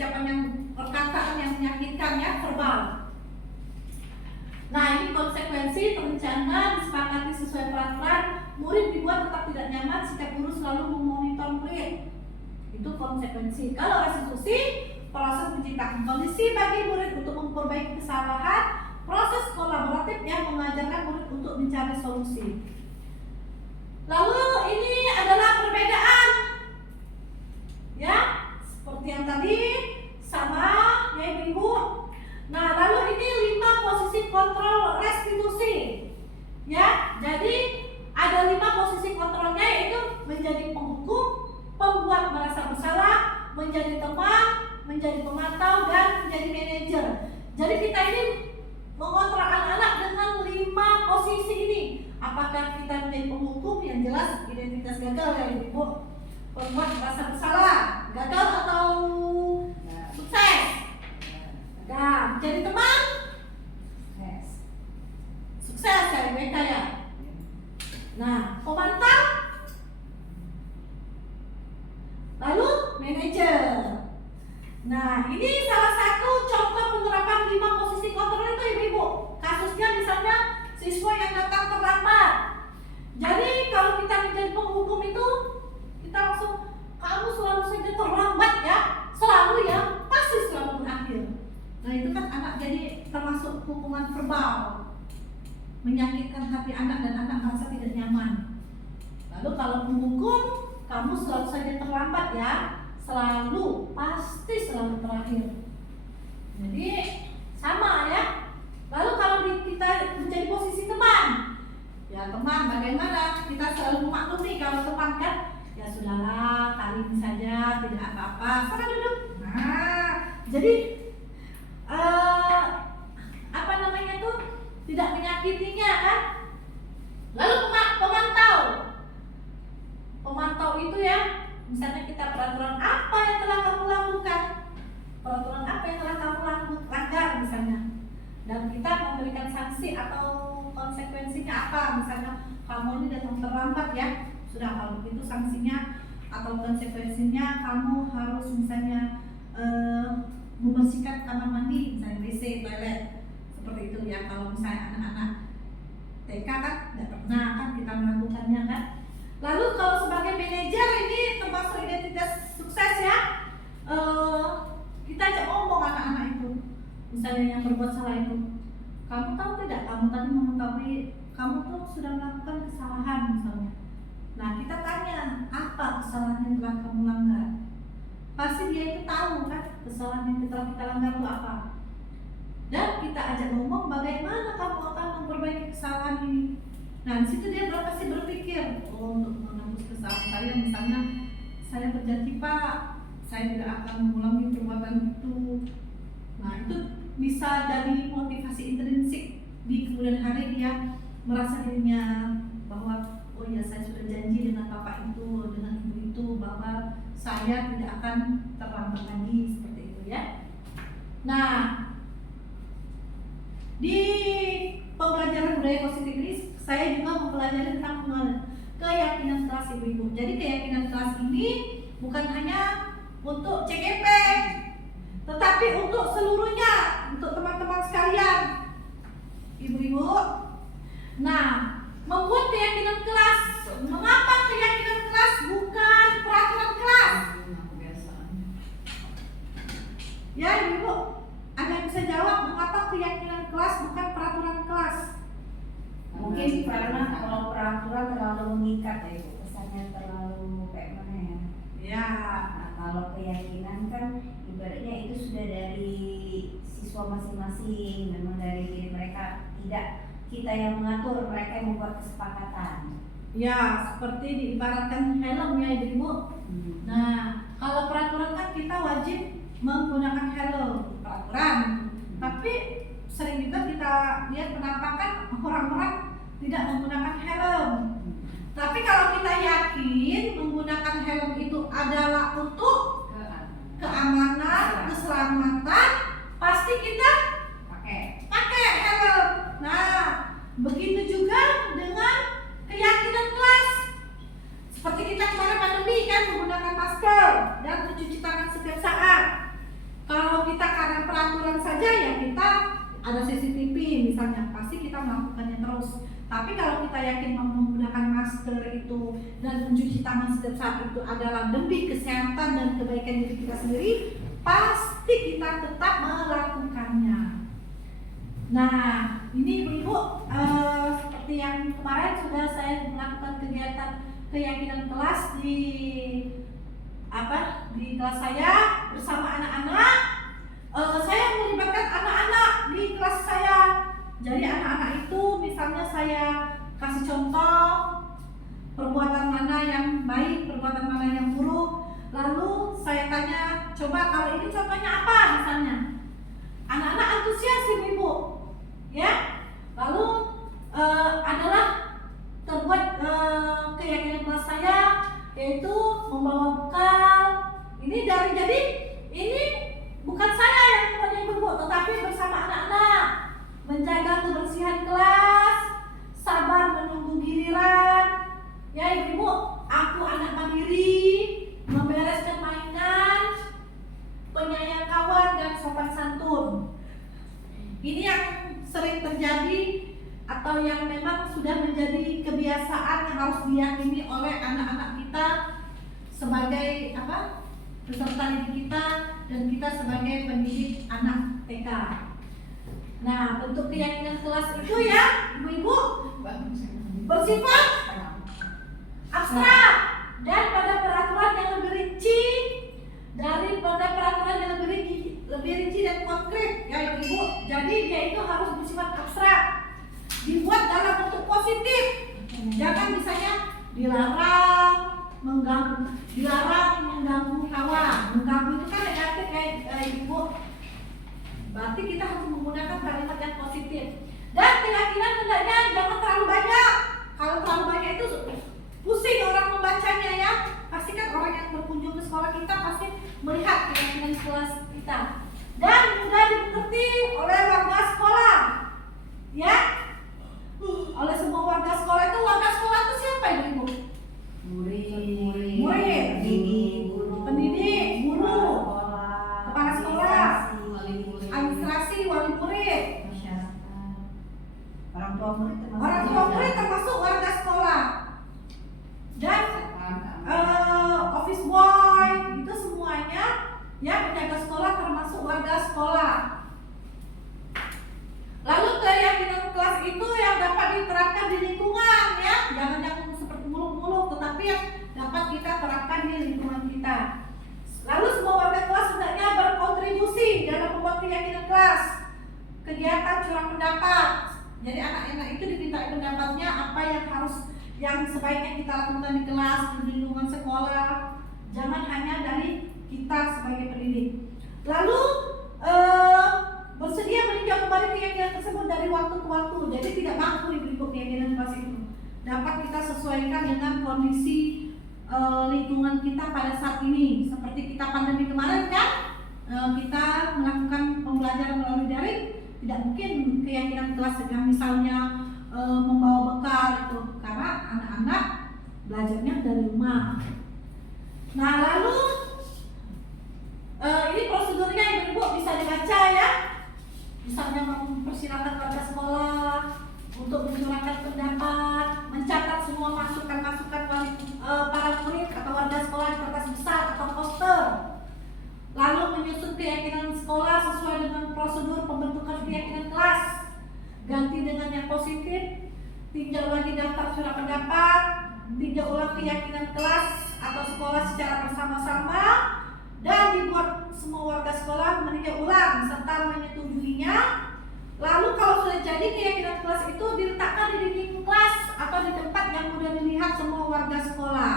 ucapan yang perkataan yang menyakitkan ya, verbal. Nah, ini konsekuensi terencana disepakati sesuai peraturan. Murid dibuat tetap tidak nyaman, setiap guru selalu memonitor murid. Itu konsekuensi. Kalau restitusi, proses menciptakan kondisi bagi murid untuk memperbaiki kesalahan, proses kolaboratif yang mengajarkan murid untuk mencari solusi. Lalu ini adalah perbedaan, ya, seperti yang tadi sama ya ibu. Nah, lalu ini 5 posisi kontrol restitusi, ya. Jadi ada 5 posisi kontrolnya, yaitu menjadi penghukum, pembuat merasa bersalah, menjadi teman, menjadi pemantau, dan menjadi manajer. Jadi kita ini mengontrol anak-anak dengan 5 posisi ini. Apakah kita menjadi penghukum? Yang jelas identitas gagal ya ibu. Pembuat merasa bersalah, gagal atau sukses? Nah, menjadi teman? Sukses ya IBK ya. Nah, pemantau? Lalu manajer. Nah, ini salah satu contoh penerapan 5 posisi kontrol itu ibu-ibu. Kasusnya misalnya siswa yang datang terlambat. Jadi kalau kita menjadi penghukum itu, kita langsung, kamu selalu saja terlambat ya, selalu ya, pasti selalu berakhir. Nah, itu kan anak jadi termasuk hukuman verbal, menyakitkan hati anak dan anak merasa tidak nyaman. Lalu kalau menghukum, kamu selalu saja terlambat ya, selalu, pasti selalu terakhir. Jadi sama ya. Lalu kalau kita menjadi posisi teman, ya teman bagaimana? Kita selalu memaklumi kalau teman kan, ya sudahlah kali ini saja, tidak apa-apa, sana duduk. Nah, jadi apa namanya tuh, tidak menyakitinya kan. Lalu pemantau itu ya, misalnya kita peraturan apa yang telah kamu lakukan, peraturan apa yang telah kamu langgar misalnya, dan kita memberikan sanksi atau konsekuensinya apa. Misalnya kamu ini datang terlambat ya, sudah, kalau begitu sanksinya atau konsekuensinya kamu harus misalnya membersihkan kamar mandi, misalnya WC, toilet, seperti itu ya. Kalau misalnya anak-anak TK kan tidak pernah kan kita melakukannya kan. Lalu kalau sebagai manajer ini termasuk identitas sukses ya, kita ajak ngomong anak-anak itu, misalnya yang berbuat salah itu, kamu tahu tidak, kamu tadi mengetahui kamu tuh sudah melakukan kesalahan misalnya. Nah, kita tanya apa kesalahan yang telah kamu langgar. Pasti dia itu tahu kan kesalahan yang telah kita langgar itu apa. Dan kita ajak ngomong bagaimana kamu akan memperbaiki kesalahan ini. Nah, disitu dia pasti berpikir, oh, untuk menembus kesalahan saya, misalnya saya berjanji Pak, saya tidak akan mengulangi perbuatan itu. Nah, itu bisa jadi motivasi intrinsik di kemudian hari dia merasa dirinya bahwa oh ya, saya sudah janji dengan bapak itu, dengan ibu itu, bahwa saya tidak akan terlambat lagi, seperti itu ya. Nah, di pembelajaran budaya positif ini saya juga mempelajari tentang keyakinan kelas ibu-ibu. Jadi keyakinan kelas ini bukan hanya untuk CGP, tetapi untuk seluruhnya, untuk teman-teman sekalian, ibu-ibu. Nah, membuat keyakinan kelas. Mengapa keyakinan kelas bukan peraturan kelas? Ya, ibu, Anda bisa jawab mengapa keyakinan kelas bukan peraturan kelas? Mungkin karena kalau peraturan terlalu mengikat ya ibu, kesannya terlalu kayak mana ya? Ya. Nah, kalau keyakinan kan ibaratnya itu sudah dari siswa masing-masing, memang dari diri mereka, tidak kita yang mengatur, mereka yang membuat kesepakatan. Ya, seperti diibaratkan helm ya ibu. Nah, kalau peraturan kan kita wajib menggunakan helm, peraturan. Tapi sering juga kita lihat penampakan orang-orang tidak menggunakan helm. Tapi kalau kita yakin menggunakan helm itu adalah untuk keamanan, keselamatan, pasti kita pakai helm. Nah, begitu juga dengan keyakinan kelas. Seperti kita kemarin pandemi kan menggunakan masker dan mencuci tangan setiap saat. kita ada CCTV misalnya, pasti kita melakukannya terus. Tapi kalau kita yakin menggunakan masker itu dan mencuci tangan setiap saat itu adalah demi kesehatan dan kebaikan diri kita sendiri, pasti kita tetap melakukannya. Nah, ini ibu-ibu seperti yang kemarin sudah saya melakukan kegiatan keyakinan kelas di kelas saya bersama anak-anak. Saya melibatkan anak-anak di kelas saya. Jadi anak-anak itu misalnya saya kasih contoh perbuatan mana yang baik, perbuatan mana yang buruk. Lalu saya tanya, coba kalau ini contohnya apa misalnya. Anak-anak antusias ibu, ya. Lalu adalah terbuat keyakinan kelas saya, yaitu membawa bekal. Jadi ini bukan saya yang mempunyai ibu, tetapi bersama anak-anak menjaga kebersihan kelas, sabar menunggu giliran. Ya ibu, aku anak mandiri, membereskan mainan, penyayang kawan dan sopan santun. Ini yang sering terjadi atau yang memang sudah menjadi kebiasaan yang harus diyakini oleh anak-anak kita sebagai peserta didik kita dan kita sebagai pendidik anak TK. Nah, bentuk keyakinan kelas itu ya ibu-ibu bersifat abstrak dan pada peraturan yang lebih rinci daripada peraturan yang lebih rinci dan konkret ya ibu. Jadi dia itu harus bersifat abstrak, dibuat dalam bentuk positif. Jangan misalnya dilarang mengganggu kawan. Mengganggu itu kan negatif ya ibu. Berarti kita harus menggunakan kalimat yang positif. Dan keyakinan hendaknya jangan terlalu banyak. Kalau terlalu banyak itu pusing orang membacanya ya. Pastikan orang yang berkunjung ke sekolah kita pasti melihat keyakinan kelas kita. Dan mudah dimengerti oleh warga sekolah. Ya. Oleh semua warga sekolah itu, warga sekolah itu siapa ibu? Murid, pendidik, guru, kepala sekolah, administrasi, wali murid, orang tua murid termasuk warga sekolah, dan office boy itu semuanya ya penjaga sekolah termasuk warga sekolah. Lalu keyakinan kelas itu yang dapat diterapkan di lingkungan ya, jangan seperti muluk-muluk, tetapi yang dapat kita terapkan di lingkungan kita. Lalu semua warga kelas hendaknya berkontribusi dalam membuat keyakinan kelas. Kegiatan curang pendapat. Jadi anak-anak itu diminta pendapatnya apa yang sebaiknya kita lakukan di kelas, di lingkungan sekolah. Jangan hanya dari kita sebagai pendidik. Lalu bersedia meninjau kembali keyakinan tersebut dari waktu ke waktu. Jadi tidak mampu ibu keyakinan kelas itu. Dapat kita sesuaikan dengan kondisi lingkungan kita pada saat ini. Seperti kita pandemi kemarin kan, kita melakukan pembelajaran melalui daring. Tidak mungkin keyakinan kelas yang misalnya membawa bekal itu, karena anak-anak belajarnya dari rumah. Nah lalu ini prosedurnya ibu bisa dibaca ya. Misalnya mempersilakan warga sekolah untuk menyuarakan pendapat, mencatat semua masukan-masukan para murid atau warga sekolah di kertas besar atau poster. Lalu menyusun keyakinan sekolah sesuai dengan prosedur pembentukan keyakinan kelas. Ganti dengan yang positif, tinjau lagi daftar surat pendapat, tinjau ulang keyakinan kelas atau sekolah secara bersama-sama, dan dibuat semua warga sekolah meninjau ulang serta menyetujuinya. Lalu kalau sudah jadi keyakinan kelas itu diletakkan di dinding kelas atau di tempat yang mudah dilihat semua warga sekolah.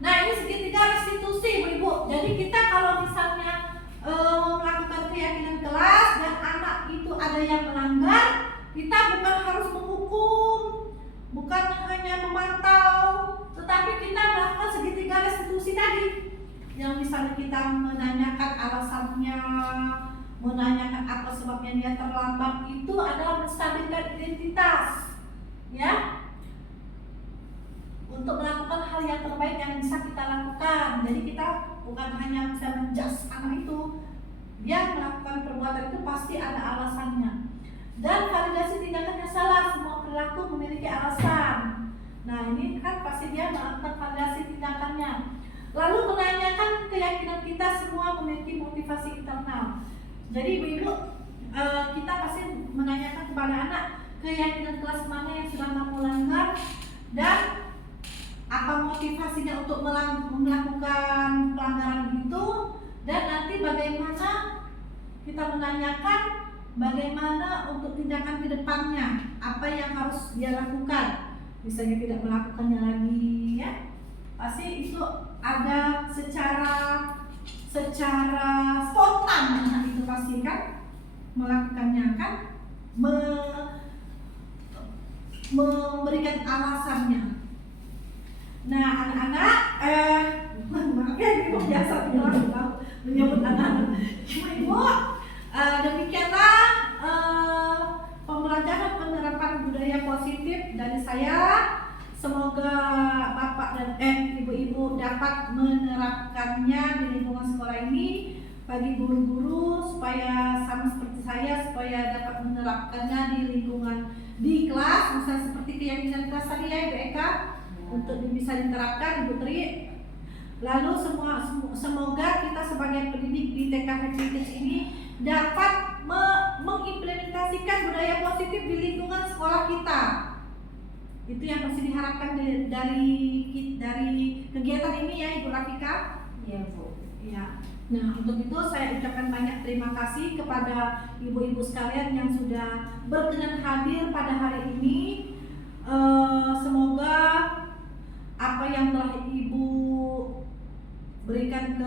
Nah ini segitiga restitusi ibu. Jadi kita kalau misalnya melakukan keyakinan kelas dan anak itu ada yang melanggar, kita bukan harus menghukum, bukan hanya memantau, tetapi kita melakukan segitiga restitusi tadi. Yang misalnya kita menanyakan alasannya, menanyakan apa sebabnya dia terlambat, itu adalah menstabilkan identitas ya, untuk melakukan hal yang terbaik yang bisa kita lakukan. Jadi kita bukan hanya bisa menjudge anak itu, dia melakukan perbuatan itu pasti ada alasannya. Dan validasi tindakannya salah, semua perilaku memiliki alasan. Nah ini kan pasti dia melakukan validasi tindakannya. Lalu menanyakan keyakinan kita semua memiliki motivasi internal. Jadi ibu-ibu, kita pasti menanyakan kepada anak keyakinan kelas mana yang sudah kamu langgar dan apa motivasinya untuk melakukan pelanggaran itu, dan nanti bagaimana kita menanyakan bagaimana untuk tindakan ke depannya, apa yang harus dia lakukan, misalnya tidak melakukannya lagi ya. Pasti itu ada secara spontan anak itu pasti kan melakukannya kan, memberikan alasannya. Nah anak-anak, maaf ya ibu biasa menyebut anak-anak ibu. Demikianlah pembelajaran penerapan budaya positif dari saya. Semoga bapak dan ibu-ibu dapat menerapkannya di lingkungan sekolah ini. Bagi guru-guru supaya sama seperti saya, supaya dapat menerapkannya di lingkungan di kelas, misalnya seperti keyakinan kelas tadi ya Ibu Eka, untuk bisa diterapkan Ibu Tri. Lalu semoga kita sebagai pendidik di TK Heritage ini dapat mengimplementasikan budaya positif di lingkungan sekolah kita. Itu yang pasti diharapkan dari kegiatan ini ya Ibu Rafika. Iya Bu. Ya. Nah untuk itu saya ucapkan banyak terima kasih kepada ibu-ibu sekalian yang sudah berkenan hadir pada hari ini. Semoga apa yang telah Ibu berikan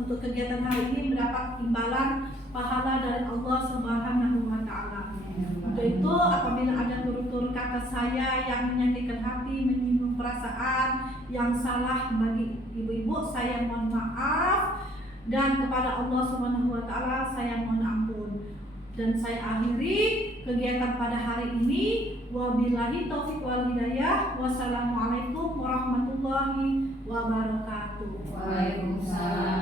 untuk kegiatan hari ini mendapat imbalan pahala dari Allah Subhanahu wa Ta'ala. Untuk itu apabila ada tutur kata saya yang menyakitkan hati, menyinggung perasaan, yang salah bagi ibu-ibu, saya mohon maaf, dan kepada Allah Subhanahu wa Ta'ala saya mohon ampun. Dan saya akhiri kegiatan pada hari ini. Wabillahi taufiq wal hidayah. Wassalamualaikum warahmatullahi wabarakatuh. Waalaikumsalam.